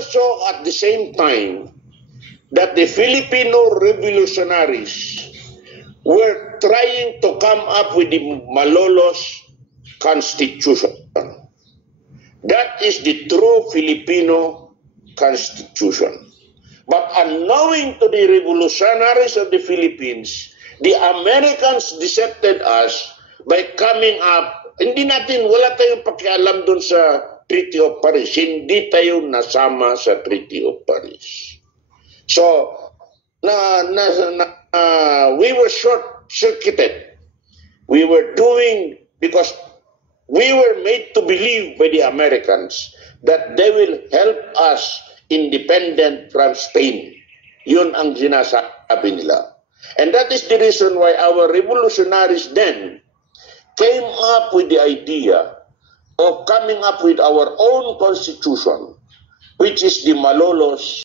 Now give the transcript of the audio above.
also at the same time that the Filipino revolutionaries were trying to come up with the Malolos Constitution. That is the true Filipino Constitution. But unknowing to the revolutionaries of the Philippines, the Americans decepted us by coming up. Wala tayong pakialam dun sa Treaty of Paris. Hindi tayo nasama sa Treaty of Paris. So, we were short-circuited. We were doing, because we were made to believe by the Americans that they will help us independent from Spain. Yun ang sinasabi nila. And that is the reason why our revolutionaries then came up with the idea of coming up with our own constitution, which is the Malolos